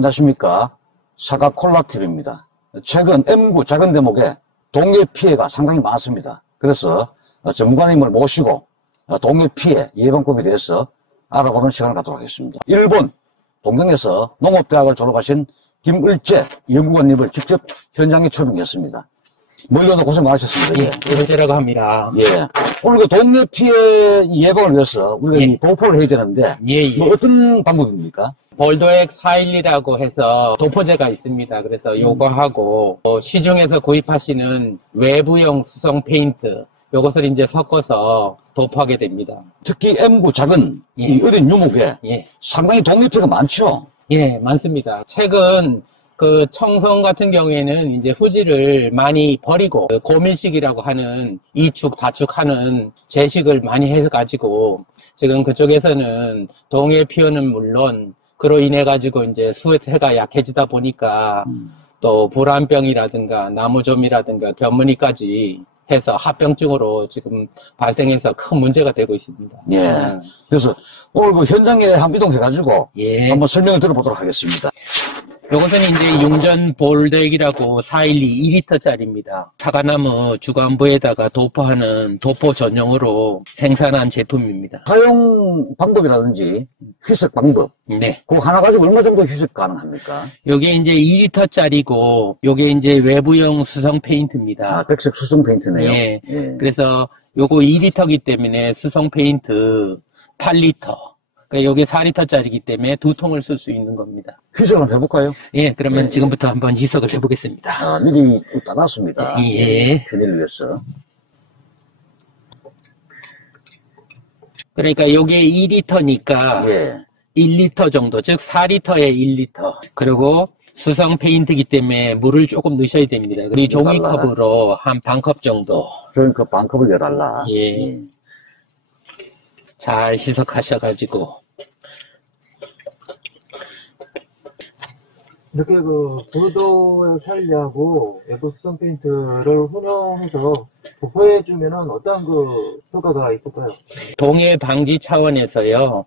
안녕하십니까. 사과 콜라TV입니다. 최근 M구 작은 대목에 동해 피해가 상당히 많습니다. 그래서 전문가님을 모시고 동해 피해 예방법에 대해서 알아보는 시간을 갖도록 하겠습니다. 일본 동경에서 농업대학을 졸업하신 김을재 연구관님을 직접 현장에 초빙했습니다. 멀리도 고생 많으셨습니다. 예, 을재라고 합니다. 예. 오늘 그 동해 피해 예방을 위해서 우리가 이 도포를 해야 되는데 뭐 어떤 방법입니까? 볼도액 412라고 해서 도포제가 있습니다. 그래서 요거 하고 시중에서 구입하시는 외부용 수성 페인트 요것을 이제 섞어서 도포하게 됩니다. 특히 M구 작은 이 어린 유목에 상당히 동해 피해가 많죠? 예, 많습니다. 최근 그 청송 같은 경우에는 이제 후지를 많이 버리고 고밀식이라고 하는 이축 다축하는 제식을 많이 해가지고 지금 그쪽에서는 동해 피해는 물론 그로 인해 가지고 이제 수해가 약해지다 보니까 또 불안병이라든가 나무좀이라든가 견무니까지 해서 합병증으로 지금 발생해서 큰 문제가 되고 있습니다. 예. 그래서 오늘 그 현장에 한번 이동해가지고 한번 설명을 들어보도록 하겠습니다. 요것은 이제 융전 볼덱이라고 412 2리터짜리입니다. 사과나무 주관부에다가 도포하는 도포 전용으로 생산한 제품입니다. 사용 방법이라든지 희석 방법. 네. 그거 하나 가지고 얼마 정도 희석 가능합니까? 요게 이제 2리터짜리고 요게 이제 외부용 수성 페인트입니다. 아, 백색 수성 페인트네요. 예. 그래서 요거 2리터이기 때문에 수성 페인트 8리터. 그러니까 요게 4리터짜리이기 때문에 2통을 쓸 수 있는 겁니다. 희석을 한번 해볼까요? 예, 그러면 지금부터 한번 희석을 해보겠습니다. 아, 미리 따놨습니다. 예. 편의를 위해서. 그러니까 요게 2리터니까 1리터 정도, 즉 4리터에 1리터. 그리고 수성 페인트이기 때문에 물을 조금 넣으셔야 됩니다. 이 종이컵으로 한 반컵 정도. 종이컵 반컵을 넣어달라. 예. 잘 희석하셔가지고. 이렇게 그 보도액 살리하고 외부 수성 페인트를 혼용해서 도포해주면은 어떤 그 효과가 있을까요? 동해 방지 차원에서요.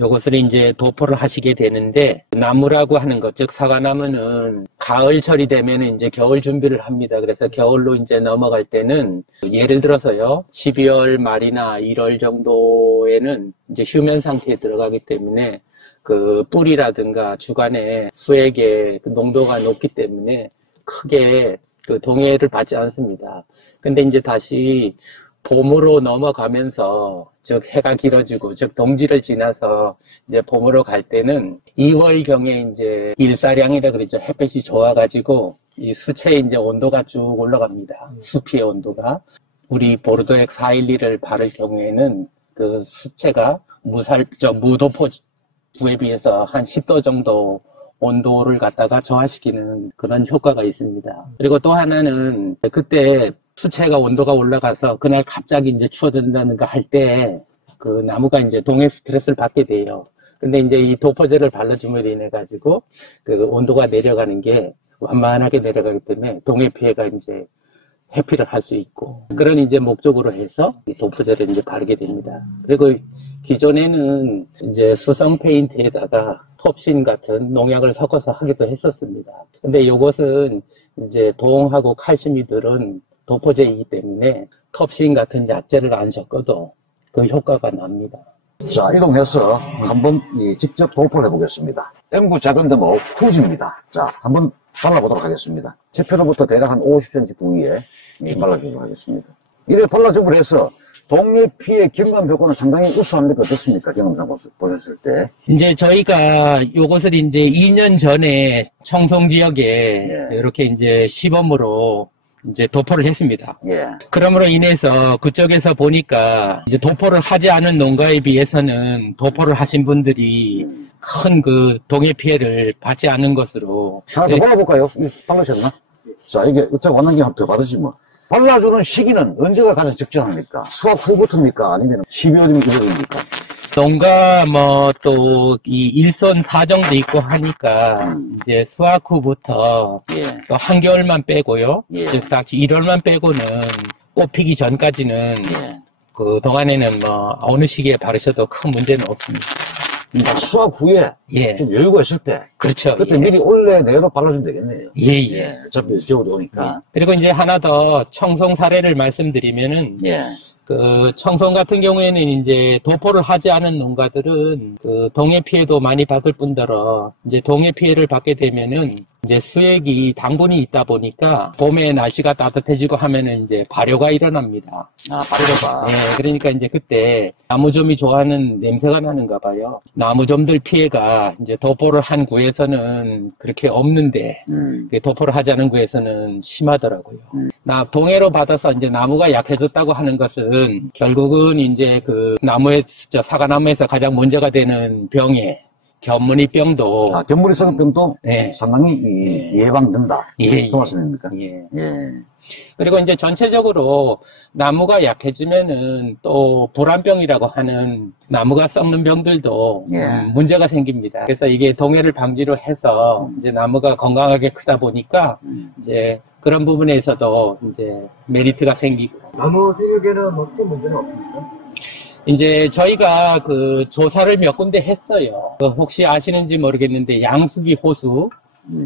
요것을 이제 도포를 하시게 되는데 나무라고 하는 것, 즉 사과나무는 가을철이 되면 이제 겨울 준비를 합니다. 그래서 겨울로 이제 넘어갈 때는 예를 들어서요 12월 말이나 1월 정도에는 이제 휴면 상태에 들어가기 때문에 그 뿌리라든가 주간에 수액의 그 농도가 높기 때문에 크게 그 동해를 받지 않습니다. 근데 이제 다시 봄으로 넘어가면서 즉 해가 길어지고 즉冬季를 지나서 이제 봄으로 갈 때는 2월경에 이제 일사량이라 그러죠. 햇볕이 좋아가지고 이 수채의 이제 온도가 쭉 올라갑니다. 수피의 온도가. 우리 보르도액 412를 바를 경우에는 그 수채가 무도포에 비해서 한 10도 정도 온도를 갖다가 저하시키는 그런 효과가 있습니다. 그리고 또 하나는 그때 수채가 온도가 올라가서 그날 갑자기 이제 추워진다는가 할 때 그 나무가 이제 동해 스트레스를 받게 돼요. 근데 이제 이 도포제를 발라줌으로 인해 가지고 그 온도가 내려가는 게 완만하게 내려가기 때문에 동해 피해가 이제 회피를 할 수 있고 그런 이제 목적으로 해서 이 도포제를 이제 바르게 됩니다. 그리고 기존에는 이제 수성 페인트에다가 톱신 같은 농약을 섞어서 하기도 했었습니다. 근데 이것은 이제 동하고 칼슘이 들은 도포제이기 때문에 톱신 같은 약재를 안 섞어도 그 효과가 납니다. 자, 이동해서 한번 직접 도포를 해보겠습니다. M구 작은 데목 후지입니다. 자, 한번 발라보도록 하겠습니다. 제표로부터 대략 한 50cm 부위에 발라주도록 하겠습니다. 이래 발라줌을 해서 동해 피해 경감 효과는 상당히 우수합니까? 어떻습니까? 경험상 보셨을 때. 이제 저희가 요것을 이제 2년 전에 청송 지역에 이렇게 이제 시범으로 이제 도포를 했습니다. 그러므로 인해서 그쪽에서 보니까 이제 도포를 하지 않은 농가에 비해서는 도포를 하신 분들이 큰 그 동해 피해를 받지 않은 것으로. 하나 더 발라볼까요? 바르셨나? 자, 이게 어차피 왔는 김에 더 바르지 뭐. 발라주는 시기는 언제가 가장 적절합니까? 수확 후부터입니까? 아니면 12월이면 1월입니까? 농가 뭐 또 이 일손 사정도 있고 하니까 이제 수확 후부터 또 한겨울만 빼고요. 즉 딱 1월만 빼고는 꽃 피기 전까지는 그 동안에는 뭐 어느 시기에 바르셔도 큰 문제는 없습니다. 그러니까 수확 후에 예. 좀 여유가 있을 때 그렇죠. 그때 예. 미리 올해 내로 발라주면 되겠네요. 예. 어차피 겨울이 오니까. 그리고 이제 하나 더 청송 사례를 말씀드리면은, 예. 그 청송 같은 경우에는 이제 도포를 하지 않은 농가들은 그 동해 피해도 많이 받을 뿐더러 이제 동해 피해를 받게 되면은 이제 수액이 당분이 있다 보니까 봄에 날씨가 따뜻해지고 하면은 이제 발효가 일어납니다. 아, 발효가. 네, 그러니까 이제 그때 나무좀이 좋아하는 냄새가 나는가 봐요. 나무좀들 피해가 이제 도포를 한 구에서는 그렇게 없는데 도포를 하지 않은 구에서는 심하더라고요. 동해로 받아서 이제 나무가 약해졌다고 하는 것은 결국은 이제 그 사과나무에서 가장 문제가 되는 병에 견무늬병도 견무리 성병도 네. 상당히 예방된다. 예. 그 말씀입니까? 예. 예. 그리고 이제 전체적으로 나무가 약해지면은 또 불안병이라고 하는 나무가 썩는 병들도 문제가 생깁니다. 그래서 이게 동해를 방지로 해서 이제 나무가 건강하게 크다 보니까 이제 그런 부분에서도 이제 메리트가 생기고. 나무 생육에는 뭐 큰 문제는 없습니까? 이제 저희가 그 조사를 몇 군데 했어요. 혹시 아시는지 모르겠는데 양수기 호수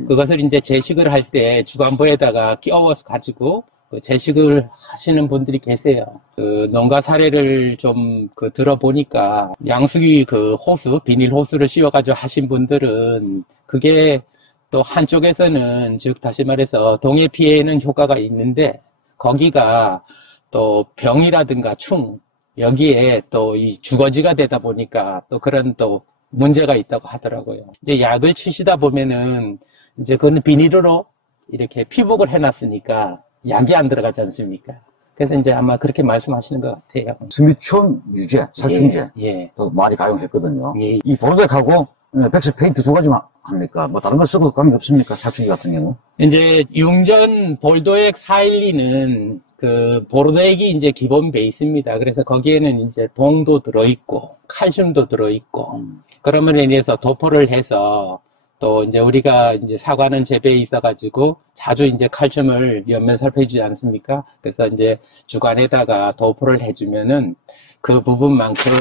그것을 이제 제식을 할 때 주간부에다가 끼워서 가지고 제식을 하시는 분들이 계세요. 그 농가 사례를 좀 들어보니까 양수기 그 호수, 비닐 호수를 씌워가지고 하신 분들은 그게 또 한쪽에서는 즉 다시 말해서 동해 피해에는 효과가 있는데 거기가 또 병이라든가 충 여기에 또 이 주거지가 되다 보니까 또 그런 또 문제가 있다고 하더라고요. 이제 약을 치시다 보면은 이제 그거는 비닐로 이렇게 피복을 해놨으니까 약이 안 들어가지 않습니까? 그래서 이제 아마 그렇게 말씀하시는 것 같아요. 스미촌 유제, 살충제 예. 또 많이 가용했거든요. 예. 이 보르덱하고 백색 페인트 두 가지만 합니까? 뭐 다른 걸 써도 관계 없습니까? 살충제 같은 경우? 이제 융전 볼도액 412는 그 보르덱이 이제 기본 베이스입니다. 그래서 거기에는 이제 동도 들어있고 칼슘도 들어있고 그러면 인해서 도포를 해서 또 이제 우리가 이제 사과는 재배에 있어가지고 자주 이제 칼슘을 옆면 살펴주지 않습니까? 그래서 이제 주간에다가 도포를 해주면은 그 부분만큼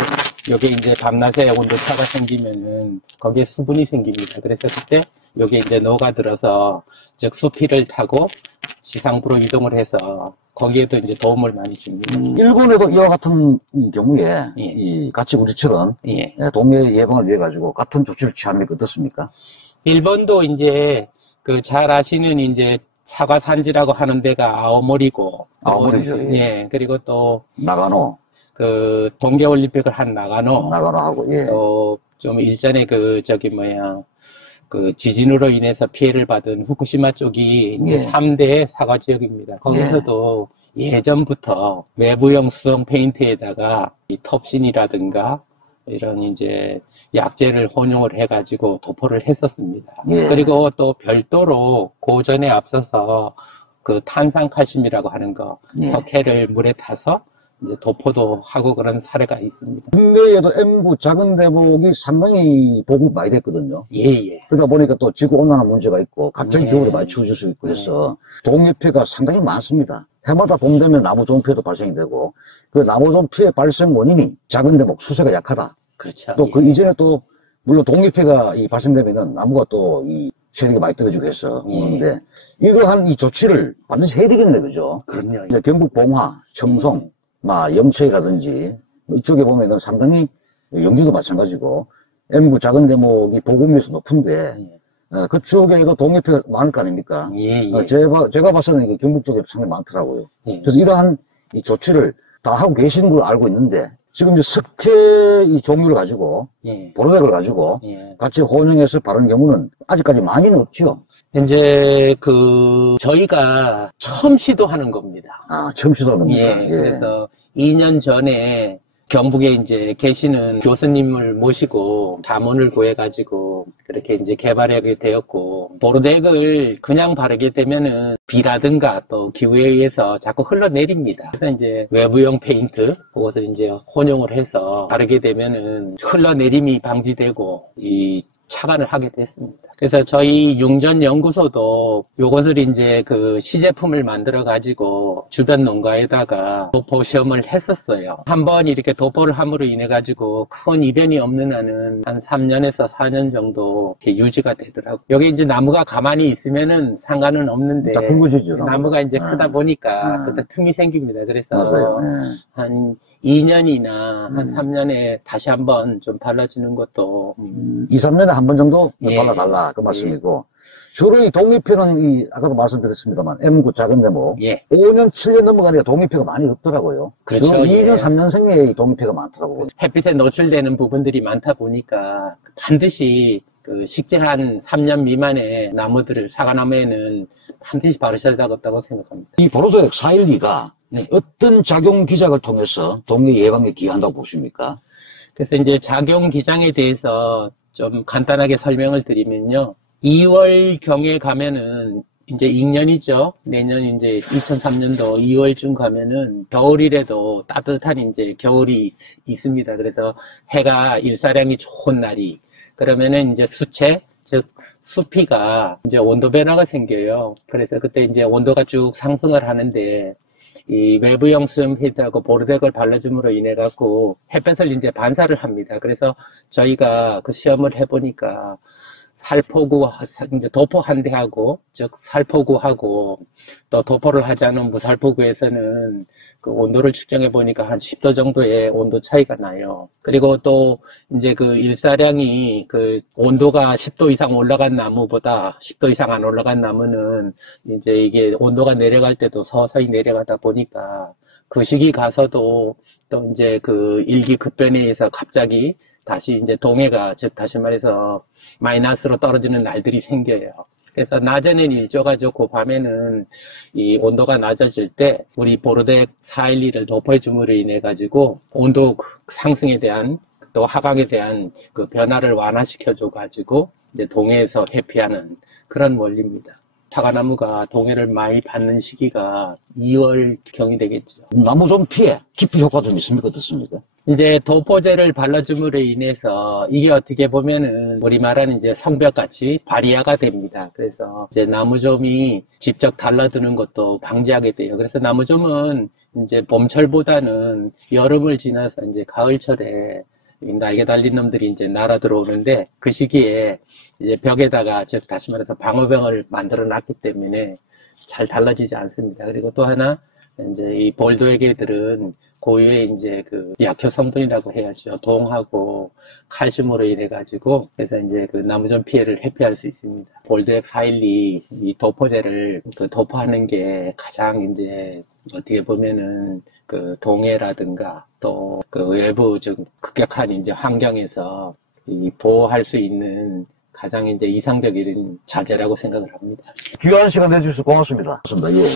요게 이제 밤낮에 온도차가 생기면은 거기에 수분이 생깁니다. 그래서 그때 요게 이제 녹아들어서 즉 수피를 타고 지상부로 이동을 해서 거기에도 이제 도움을 많이 줍니다. 일본에도 이와 같은 경우에 예. 이 같이 우리처럼 예. 동해 예방을 위해 가지고 같은 조치를 취하는 게 어떻습니까? 일본도 이제 그 잘 아시는 이제 사과 산지라고 하는 데가 아오모리고 아오모리죠. 예. 그리고 또 나가노 그 동계올림픽을 한 나가노하고 예. 또 좀 일전에 그 그 지진으로 인해서 피해를 받은 후쿠시마 쪽이 이제 3대 사과 지역입니다. 거기서도 예전부터 외부형 수성 페인트에다가 이 텁신이라든가 이런 이제 약재를 혼용을 해가지고 도포를 했었습니다. 그리고 또 별도로 고전에 앞서서 그 탄산칼슘이라고 하는 거, 석회를 물에 타서 이제 도포도 하고 그런 사례가 있습니다. 국내에도 M구 작은 대목이 상당히 보급 많이 됐거든요. 예. 그러다 보니까 또 지구온난화 문제가 있고 갑자기 겨울에 많이 추워질 수 있고 해서 동해 피해가 상당히 많습니다. 해마다 봄 되면 나무종 피해도 발생이 되고 그 나무종 피해 발생 원인이 작은 대목 수세가 약하다. 그렇죠. 또 그 이전에 또 물론 동해 피해가 발생되면은 나무가 또 이 세력이 많이 떨어지고 해서 그런데 이러한 이 조치를 반드시 해야 되겠네, 그죠? 그럼요. 경북 봉화, 청송 영천이라든지 이쪽에 보면은 상당히 영주도 마찬가지고 M구 작은 대목이 보급률이 높은데 그쪽에도 동해피해가 많을 거 아닙니까? 제가 봐서는 경북 쪽에 상당히 많더라고요. 그래서 이러한 이 조치를 다 하고 계시는 걸 알고 있는데 지금 이제 석회 이 종류를 가지고 보르덱을 가지고 같이 혼용해서 바른 경우는 아직까지 많이는 없죠. 이제 저희가 처음 시도하는 겁니다. 처음 시도하는 겁니까? 그래서 2년 전에 경북에 이제 계시는 교수님을 모시고 자문을 구해가지고 그렇게 이제 개발하게 되었고, 보르덱을 그냥 바르게 되면은 비라든가 또 기후에 의해서 자꾸 흘러내립니다. 그래서 이제 외부용 페인트, 그것을 이제 혼용을 해서 바르게 되면은 흘러내림이 방지되고 이 착안을 하게 됐습니다. 그래서 저희 융전연구소도 요것을 이제 그 시제품을 만들어 가지고 주변 농가에다가 도포 시험을 했었어요. 한번 이렇게 도포를 함으로 인해 가지고 큰 이변이 없는 한은 한 3년에서 4년 정도 이렇게 유지가 되더라고요. 여기 이제 나무가 가만히 있으면은 상관은 없는데 자, 굵어지죠. 나무가 이제 네. 크다 보니까 네. 그때 틈이 생깁니다. 그래서 맞아요. 네. 한 2년이나 한 3년에 다시 한번 좀 발라주는 것도 2, 3년에 한 번 정도 예. 발라달라 그 말씀이고 주로 이 동잎피는 아까도 말씀드렸습니다만 M구 작은 대목 예. 5년, 7년 넘어가니까 동잎피가 많이 없더라고요. 그렇죠. 주로 2년, 예. 3년생에 동잎피가 많더라고요. 햇빛에 노출되는 부분들이 많다 보니까 반드시 그 식재한 3년 미만의 나무들을 사과나무에는 반드시 바르셔야 되겠다고 생각합니다. 이 보로도액 412가 네. 어떤 작용 기작을 통해서 동해 예방에 기여한다고 보십니까? 그래서 이제 작용 기장에 대해서 좀 간단하게 설명을 드리면요. 2월경에 가면은 이제 익년이죠. 내년 이제 2003년도 2월쯤 가면은 겨울이라도 따뜻한 이제 겨울이 있습니다. 그래서 해가 일사량이 좋은 날이 그러면은 이제 수채 즉 수피가 이제 온도 변화가 생겨요. 그래서 그때 이제 온도가 쭉 상승을 하는데 이 외부형 수염 필터하고 보르덱을 발라줌으로 인해 갖고 햇볕을 이제 반사를 합니다. 그래서 저희가 그 시험을 해보니까 살포구 이제 도포 한 대하고 즉 살포구하고 또 도포를 하지 않은 무살포구에서는 그 온도를 측정해 보니까 한 10도 정도의 온도 차이가 나요. 그리고 또 이제 그 일사량이 그 온도가 10도 이상 올라간 나무보다 10도 이상 안 올라간 나무는 이제 이게 온도가 내려갈 때도 서서히 내려가다 보니까 그 시기 가서도 또 이제 그 일기 급변에 의해서 갑자기 다시 이제 동해가 즉 다시 말해서 마이너스로 떨어지는 날들이 생겨요. 그래서 낮에는 일조가 좋고 밤에는 이 온도가 낮아질 때 우리 보르덱 412를 도포해줌으로 인해 가지고 온도 상승에 대한 또 하강에 대한 그 변화를 완화시켜줘 가지고 이제 동해에서 회피하는 그런 원리입니다. 사과나무가 동해를 많이 받는 시기가 2월경이 되겠죠. 나무 좀 피해 깊이 효과 좀 있습니까? 어떻습니까? 이제 도포제를 발라줌으로 인해서 이게 어떻게 보면은 우리 말하는 이제 성벽같이 발이야가 됩니다. 그래서 이제 나무좀이 직접 달라드는 것도 방지하게 돼요. 그래서 나무좀은 이제 봄철보다는 여름을 지나서 이제 가을철에 날개 달린 놈들이 이제 날아 들어오는데 그 시기에 이제 벽에다가 즉 다시 말해서 방어벽을 만들어 놨기 때문에 잘 달라지지 않습니다. 그리고 또 하나 이제 이 볼도액들은 고유의 이제 그 약효 성분이라고 해야죠. 동하고 칼슘으로 인해 가지고 그래서 이제 그 나무전 피해를 회피할 수 있습니다. 볼도액 412 이 도포제를 그 도포하는 게 가장 이제 어떻게 보면은 그 동해라든가 또 그 외부 좀 급격한 이제 환경에서 이 보호할 수 있는 가장 이제 이상적인 자재라고 생각을 합니다. 귀한 시간 내주셔서 고맙습니다. 예.